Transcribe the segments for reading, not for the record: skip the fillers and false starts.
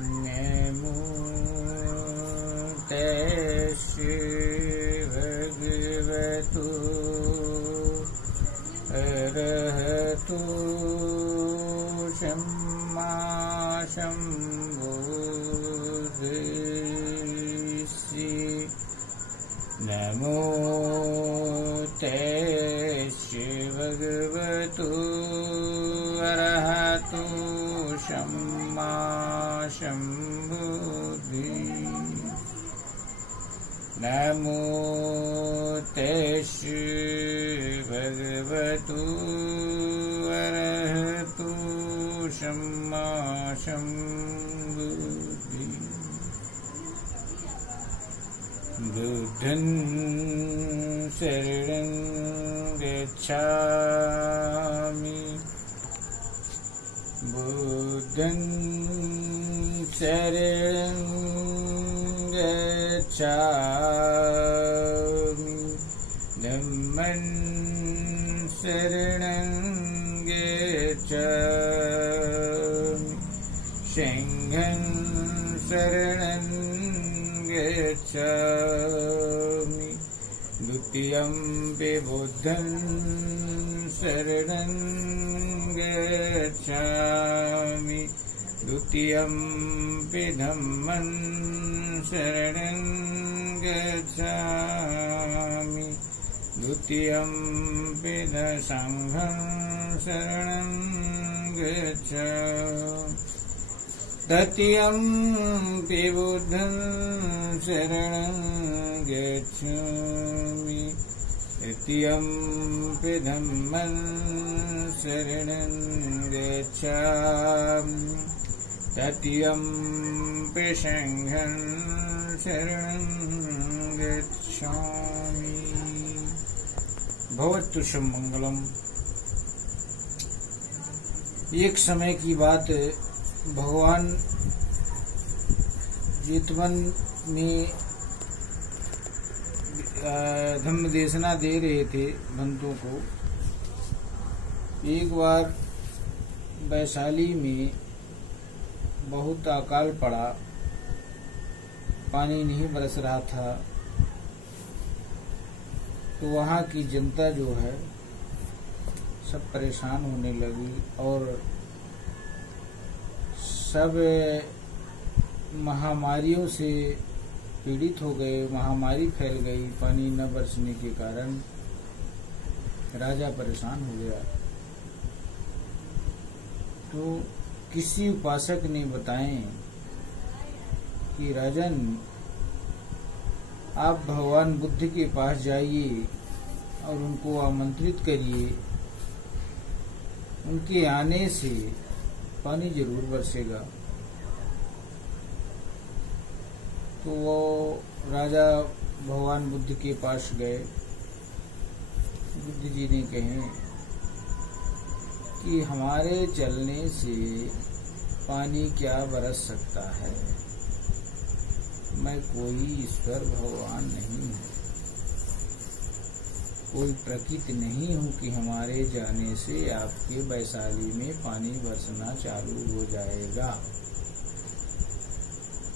नमो तस्मै भगवतो अरहतो सम्मा सम्बुद्धिस्सि। नमो तस्मै भगवतो अरहतो सम्मा सम्बुद्धिस्सि। नमो तस्मै भगवतो अरहतो सम्मा सम्बुद्धिस्सि। बुद्धं शरणं गच्छामि। बुद्धं शरणं गच्छामि। धम्मं शरणं गच्छामि। संघं शरणं गच्छामि। द्वितीयंपि बुद्धं शरणं गच्छामि। द्वितीयंपि धम्मं शरणं गच्छामि। द्वितीयंपि संघं शरणं गच्छामि। तृतीयंपि बुद्धं शरणं गच्छामि। तृतीयंपि धम्मं शरणं गच्छामि। तृतीयंपि संघं शरणं गच्छामि। भवतु मंगलम। एक समय की बात, भगवान जेतवन में धम्म देशना दे रहे थे भक्तों को। एक बार वैशाली में बहुत अकाल पड़ा, पानी नहीं बरस रहा था, तो वहाँ की जनता जो है सब परेशान होने लगी और सब महामारियों से पीड़ित हो गए। महामारी फैल गई पानी न बरसने के कारण। राजा परेशान हो गया। तो किसी उपासक ने बताएं कि राजन, आप भगवान बुद्ध के पास जाइए और उनको आमंत्रित करिए। उनके आने से पानी जरूर बरसेगा। तो वो राजा भगवान बुद्ध के पास गए। बुद्ध जी ने कहे कि हमारे चलने से पानी क्या बरस सकता है? मैं कोई ईश्वर भगवान नहीं हूँ, कोई प्रकृति नहीं हूँ कि हमारे जाने से आपके वैशाली में पानी बरसना चालू हो जाएगा।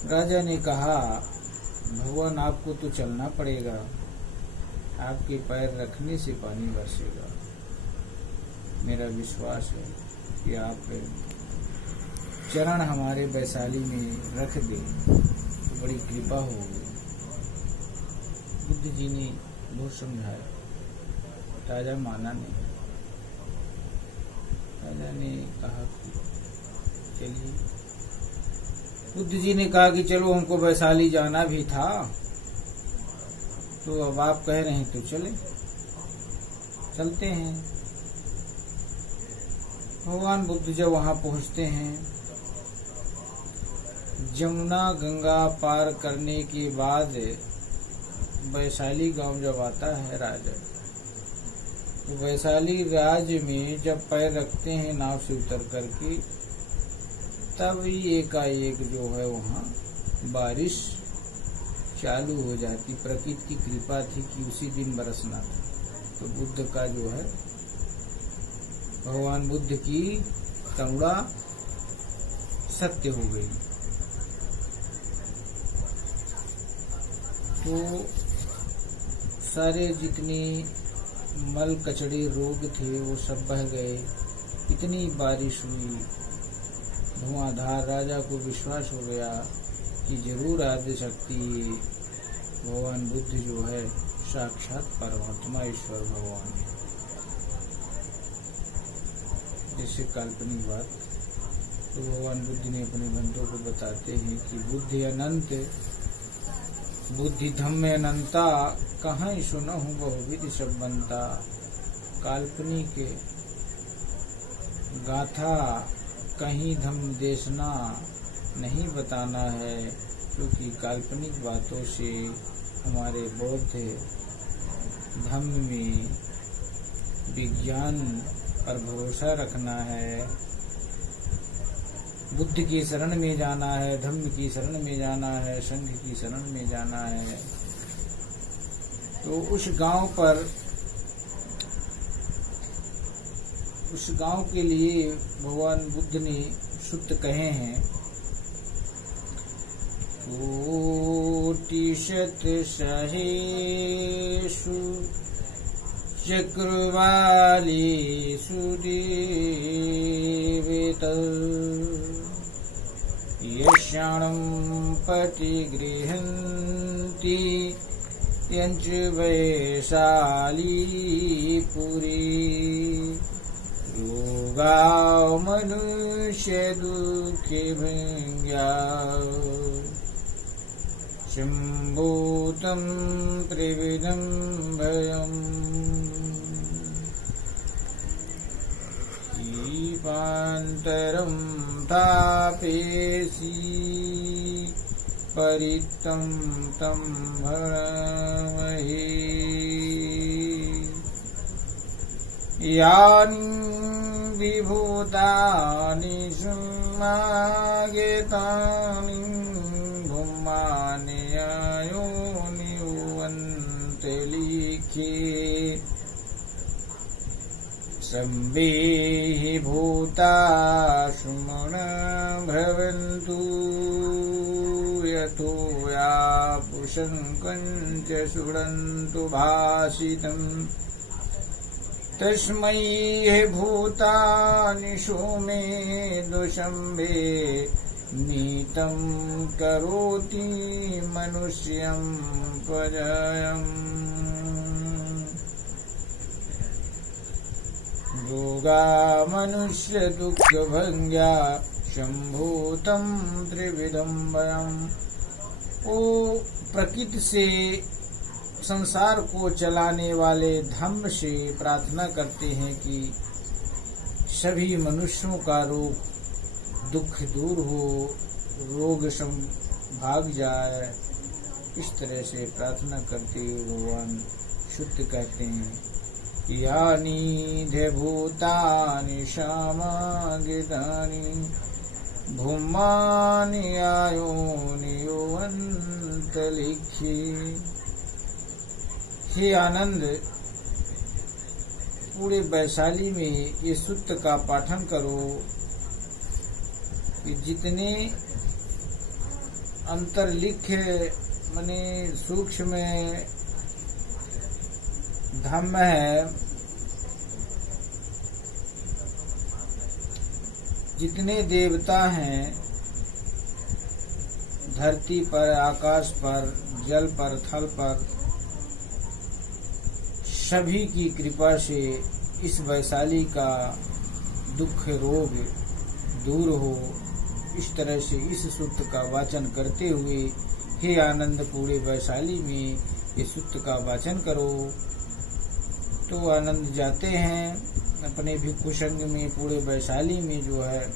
राजा ने कहा, भगवान आपको तो चलना पड़ेगा, आपके पैर रखने से पानी बरसेगा। मेरा विश्वास है कि आप चरण हमारे वैशाली में रख दें तो बड़ी कृपा होगी। बुद्ध जी ने बहुत समझाया, राजा माना नहीं। राजा ने कहा कि चलिए। बुद्ध जी ने कहा कि चलो, हमको वैशाली जाना भी था, तो अब आप कह रहे हैं तो चलते हैं। भगवान बुद्ध जब वहां पहुंचते हैं, जमुना गंगा पार करने के बाद वैशाली गांव जब आता है राजा, तो वैशाली राज्य में जब पैर रखते हैं नाव से उतर करके, तभी एकाएक जो है वहाँ बारिश चालू हो जाती। प्रकृति की कृपा थी कि उसी दिन बरसना था। तो बुद्ध का जो है, भगवान बुद्ध की तमुड़ा सत्य हो गई। तो सारे जितनी मल कचड़े रोग थे वो सब बह गए। इतनी बारिश हुई, धुआंधार। राजा को विश्वास हो गया कि जरूर आदि शक्ति भगवान बुद्ध जो है साक्षात परमात्मा ईश्वर भगवान है। जैसे काल्पनिक बात, तो भगवान बुद्ध ने अपने बंधुओं को बताते हैं कि बुद्धि अनंत, बुद्धि धम्म अनंता, कहाँ सुनहु बहुविधि सब बनता। काल्पनिक गाथा कहीं धम्म देशना नहीं बताना है, क्योंकि काल्पनिक बातों से हमारे बौद्ध धम्म में विज्ञान पर भरोसा रखना है। बुद्ध की शरण में जाना है, धम्म की शरण में जाना है, संघ की शरण में जाना है। तो उस गांव के लिए भगवान बुद्ध ने सूत्र कहे हैं, कोटिशत सहेषु चक्रवालेषु देवेत यक्षाणं प्रतिगृह्णन्ति यञ्च वैशाली पुरी रोगाव मनुष्य दुःखे भृङ्ग्या शम्भूतं त्रिविधं भयम् कीपान्तरं तापेसि परितं तं भरामहे यानि विभूतानि समागतानि भूमानि आयोनिवन्तलिखे सम्वेहि भूता सुमना भवन्तु यतो यापुशङ्कं च शृण्वन्तु भाषितम् तस्मै भूतानि सोमेदु शम्भे नीतं करोति मनुष्यं प्रजयम् योगा मनुष्य दुःख भंग्या शंभूतं त्रिविधं भयम्। वो प्रकृति से संसार को चलाने वाले धम्म से प्रार्थना करते हैं कि सभी मनुष्यों का रोग दुख दूर हो, रोग भाग जाए। इस तरह से प्रार्थना करते हुए भगवान शुद्ध कहते हैं, यानि भूतानि समागतानि भूमानि आयोनिवन्तलिखे। हे आनंद, पूरे वैशाली में ये सूत्र का पाठन करो कि जितने अंतर्लिख माने सूक्ष्म धम्म है, जितने देवता हैं धरती पर, आकाश पर, जल पर, थल पर, सभी की कृपा से इस वैशाली का दुख रोग दूर हो। इस तरह से इस सूत्र का वाचन करते हुए हे आनंद पूरे वैशाली में ये सूत्र का वाचन करो। तो आनंद जाते हैं अपने भिक्षु संघ में, पूरे वैशाली में जो है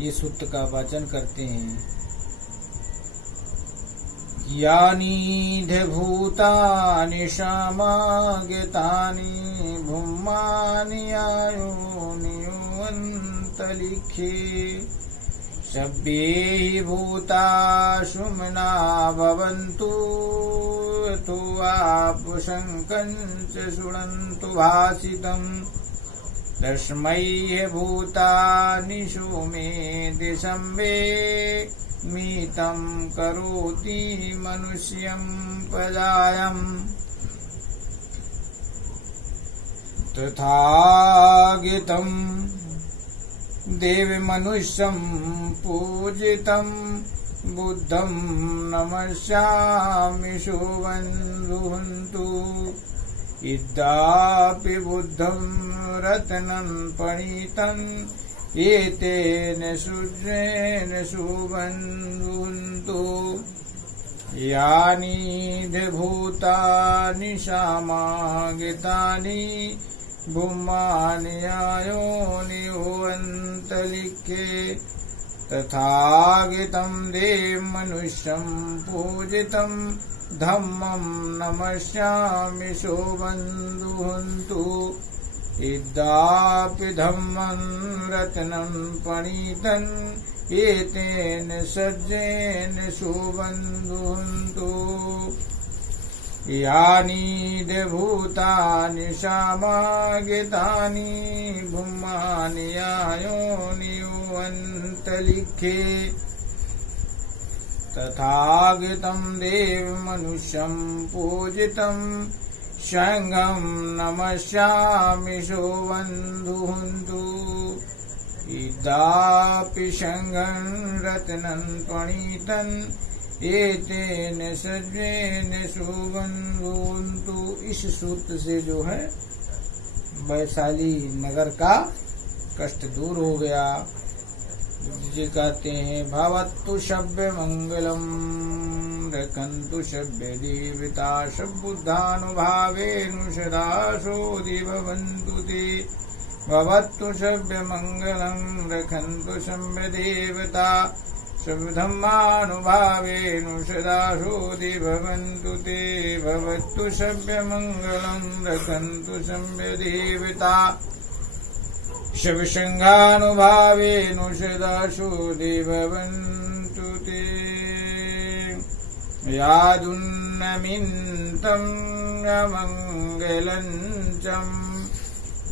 ये सूत्र का वाचन करते हैं। यानि भूतानि समागतानि भूमानि आयोनिवन्तलिखे सभ्ये भूता सुमना भवन्तु यतो आपुशङ्कं च शृण्वन्तु भाषितम् तस्मै भूतानि सोमेदि शम्भे मीतं करोति मनुष्यं प्रजायम् तथागतं देवमनुष्यं पूजितं बुद्धं नमस्यामि शुभन्धुन्तु इद्यापि बुद्धं रत्नं पणितं एतेन शुज्रेण शुभन्धुन्तु यानि भूतानि समागतानि भूमान्यायोनिवन्तलिखे तथागतं देवमनुष्यं पूजितं धम्मं नमस्यामि शुभन्धुन्तु इद्यापि धम्मं रत्नं पणितं एतेन सज्जेन शुभन्धुन्तु यानि भूतानि समागतानि भूमान्यायोनिवन्तलिखे तथागतं देवमनुष्यं पूजितं संघं नमस्यामि शुभन्धुन्तु इद्यापि संघं रत्नं पणितं एतेन सज्जेन शुभन्धुन्तु। इस सूत्र से जो है वैशाली नगर का कष्ट दूर हो गया। जी कहते हैं भवतु शव्य मंगलम रखन्तु शव्य देवता शब्बुद्धानुभावेनु सदा सोऽधि भवन्तु ते भवतु शव्य मंगलम रखन्तु शव्य देवता शब्धम्मानुभावेनु सदा सोऽधि भवन्तु ते भवतु शव्य मंगलम रखन्तु शव्य देवता शवसंघानुभावेनु सदा सोऽधि भवन्तु ते यादुन्नमिन्तं अमङ्गलञ्चं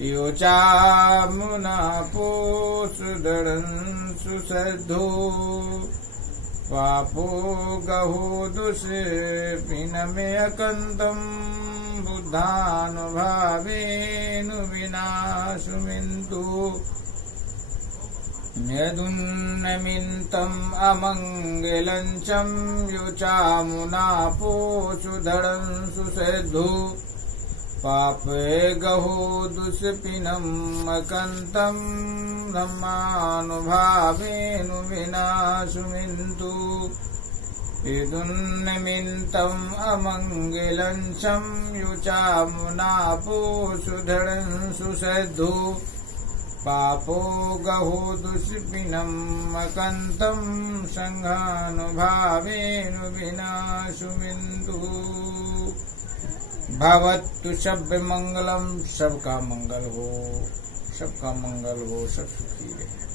योचामुनापोषुधरं सुसद्धो पापो गहो दुष्पिनमेकन्तं बुद्धानुभावेनु विनाशुमिन्तु यदुन्नमिन्तम् अमङ्गलञ्चं योचामुनापोषुधरं सुसद्धो पापे गहो दुष्पिनम् अकन्तं धम्मानुभावेनु विनाशुमिन्तु यदुन्नमिन्तम् अमङ्गलञ्चं योचामुनापोषुधरं सुसद्धो पापो गहो दुष्पिनम् अकन्तं संघानुभावेनु विनाशुमिन्तु। भवतु शब्द मंगलम, सबका मंगल हो, सबका मंगल हो, सब सुखी रहे।